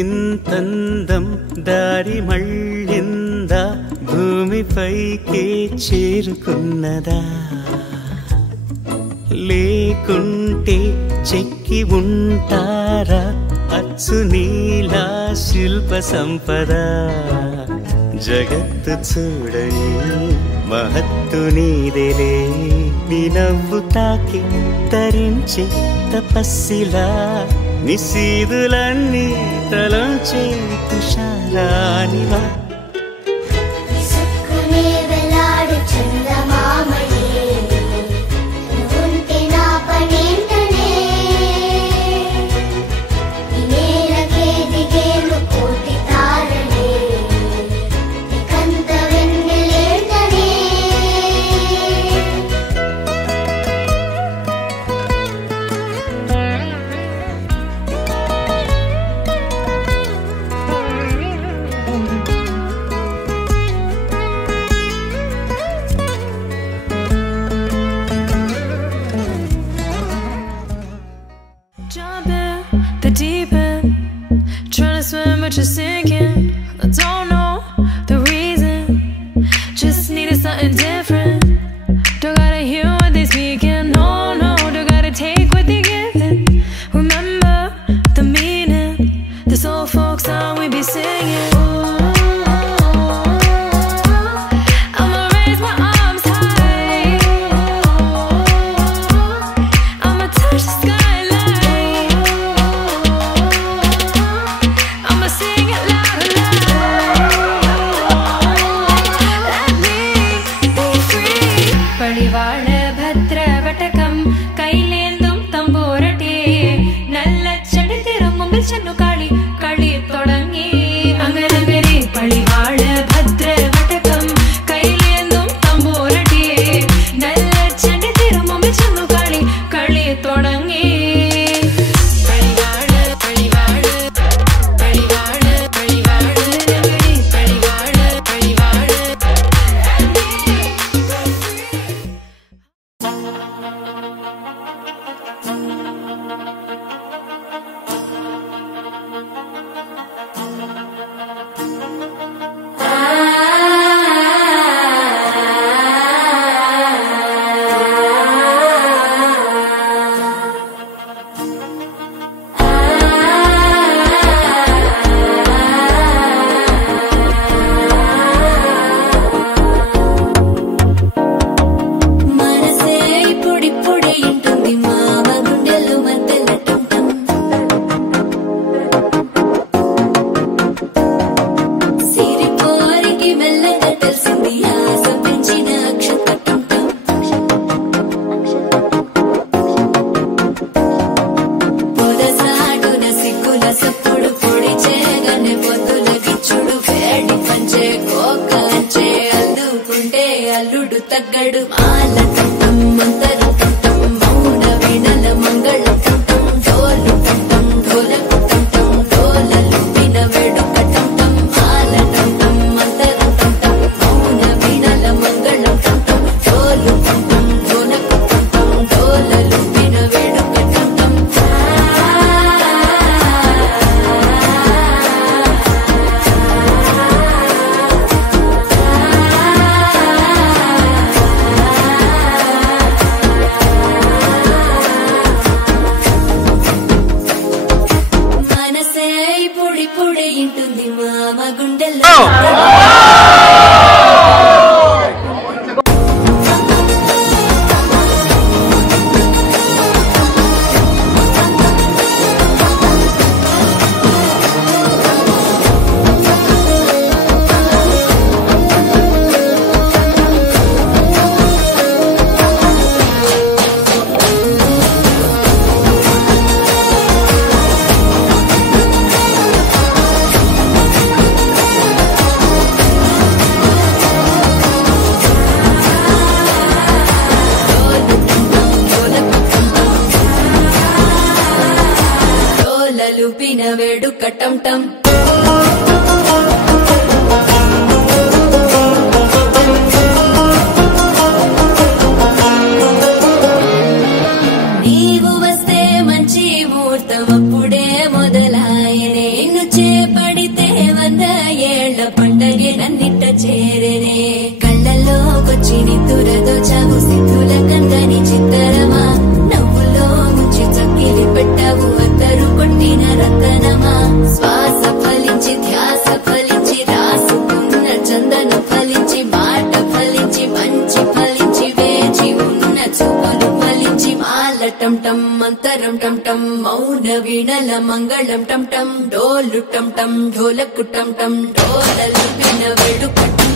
ఇంతందం దారి మళ్ళిందా భూమిపైకే చేరుకున్నదా లేకుంటే చెక్కి ఉంటారా అచ్చు నీలా శిల్ప సంపద జగత్తు చూడని మహత్తు నీదేలే నీ నవ్వు తాకి తరించే తపస్సిలా నిశీదులన్నీ తలంచే తుషారానివా But you're sinking. I don't know the reason. Just needed something different. Don't gotta hear what they speaking. No, no, don't gotta take what they giving. Remember the meaning. This old folk song we be singing. I'ma raise my arms high. I'ma touch the skyline. I'ma sing it loud and loud. Let me be free. Padivaal bhadra vatakam kailendum tamborate nalla chadi thirumumbil channu kali kali thodangi angaragare padivaal bhadra vatakam kailendum tamborate nalla chadi thirumumbil channu kali kali thodangi అల్లుడు తగ్గడు మాల కంఠం మంతరం కంఠం మౌన వీణల మంగళం కంఠం డోలు కంఠం డోలకు కంఠం డోలలు విన వేడుక కంఠం మాల కంఠం మంతరం కంఠం మౌన వీణల మంగళం కంఠం డోలు కంఠం డోలకు కంఠం డోలలు విన వేడుక కంఠం పొడి ఇంటుంది మామ గుండెల్లో లూపిన వేడుక టం టం నీవు వస్తే మంచి ముహూర్తం అప్పుడే మొదలాయనే నిన్ను వేళ పండగే నన్నిట్ట చేరేనే కళ్ళల్లోకొచ్చి నిద్దురదోచావు సిద్ధుల కందని చిత్తరమా నవ్వులో ముంచి చక్కిలి పెట్టావు అద్దరు కొట్టిన రతనమా శ్వాస ఫలించి ధ్యాస ఫలించి రాసుకున్న చందన ఫలించి మాట ఫలించి మంచి ఫలించి వేచి ఉన్న చూపులు ఫలించి మాల టం టం మంతరం టం టం మౌన వీణల మంగళం టం టం డోలు టం టం ఢోలకు టం టం డోలలు విన వేడుక టం